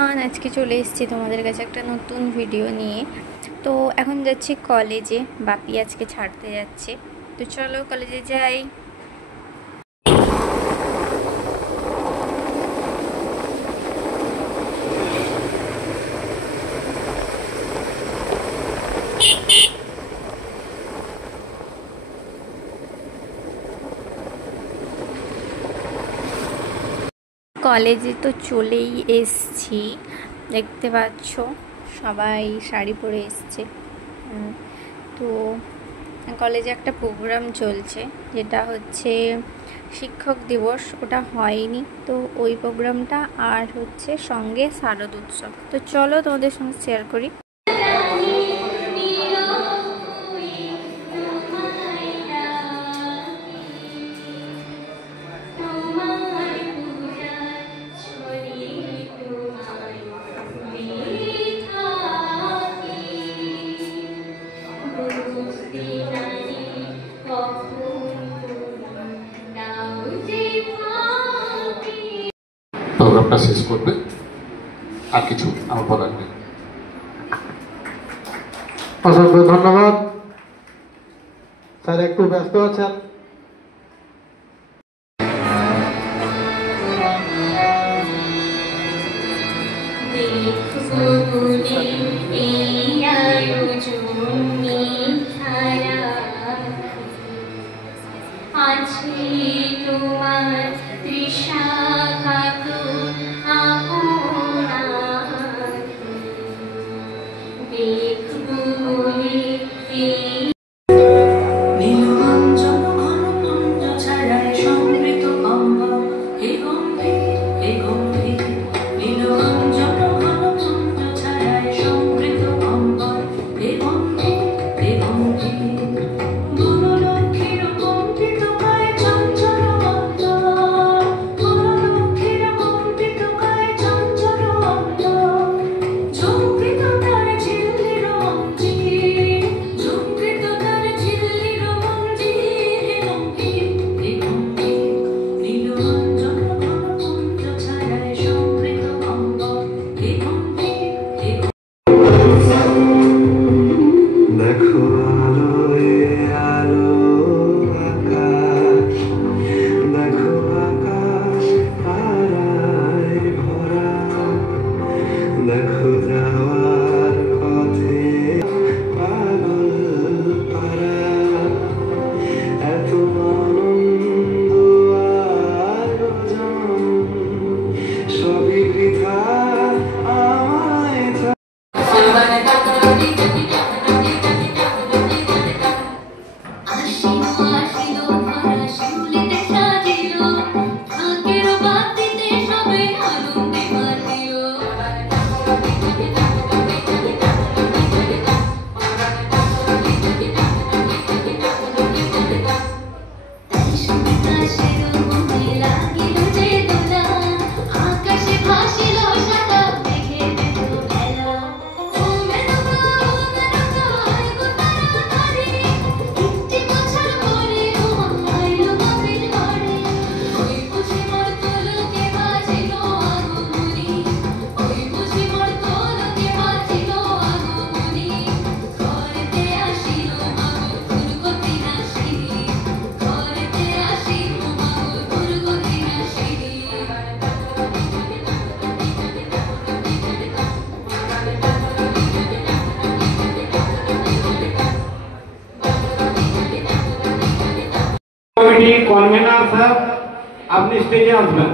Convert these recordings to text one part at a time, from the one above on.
Everyone, আজকে চলে এসেছি তোমাদের কাছে একটা নতুন ভিডিও নিয়ে। তো এখন যাচ্ছি কলেজে, বাপি আজকে ছাড়তে যাচ্ছে। তো চলো কলেজে যাই। কলেজে তো চলেই এসছি, দেখতে পাচ্ছ সবাই শাড়ি পরে এসছে। তো কলেজে একটা প্রোগ্রাম চলছে, যেটা হচ্ছে শিক্ষক দিবস, ওটা হয়নি। তো ওই প্রোগ্রামটা আর হচ্ছে সঙ্গে শারদ উৎসব। তো চলো তোমাদের সঙ্গে শেয়ার করি। প্রোগ্রামটা শেষ করবে, আর কিছু আমার বলার নেই। অসংখ্য ধন্যবাদ স্যার, একটু ব্যস্ত আছেন। কনভেনার স্যার, আপনি স্টেজে আসবেন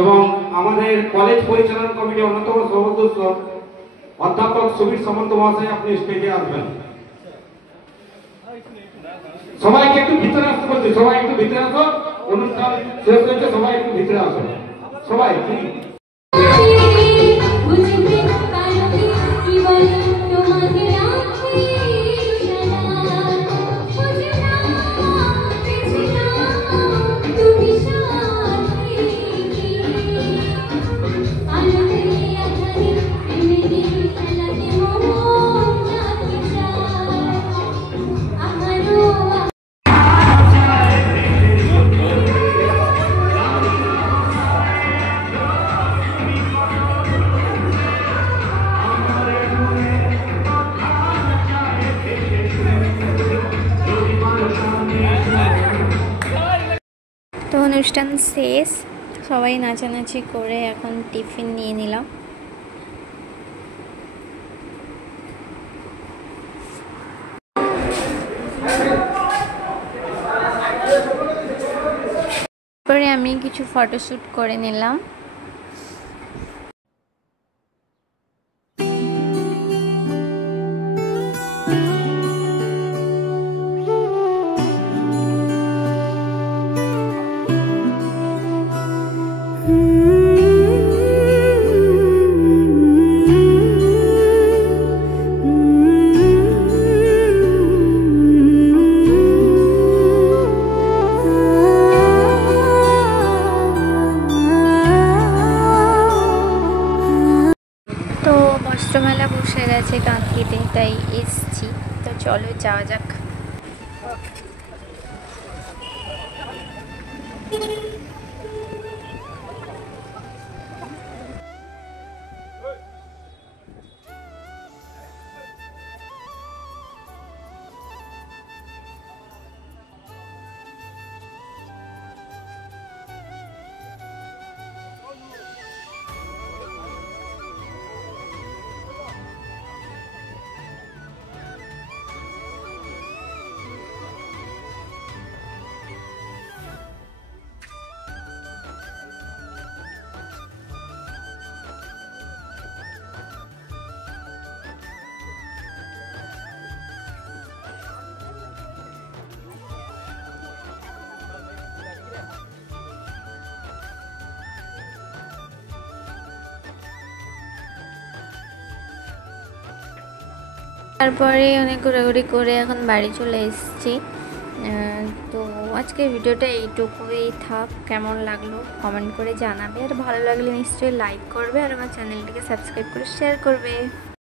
এবং আমাদের কলেজ পরিচালনা কমিটির অন্যতম সদস্য অধ্যাপক সুবীর সামন্ত মহাশয়, আপনি স্টেজে আসবেন। সবাইকে একটু ভিতরে আসতে বলছি, সবাই একটু ভিতরে আসো, অনুষ্ঠান শেষ হয়েছে, সবাই একটু ভিতরে আসো, সবাই। অনুষ্ঠান শেষ, সবাই নাচানাচি করে এখন টিফিন নিয়ে নিলাম। তারপরে আমি কিছু ফটোশ্যুট করে নিলাম। তো বস্ত্রমেলা বসে গেছে কাঁথিতে, তাই এসছি। তো চলো যাওয়া যাক। তারপরে অনেক ঘোরাঘুরি করে এখন বাড়ি চলে এসেছি। তো আজকের ভিডিওটা এইটুকুই থাক। কেমন লাগলো কমেন্ট করে জানাবে, আর ভালো লাগলে নিশ্চয়ই লাইক করবে, আর আমার চ্যানেলটিকে সাবস্ক্রাইব করে শেয়ার করবে।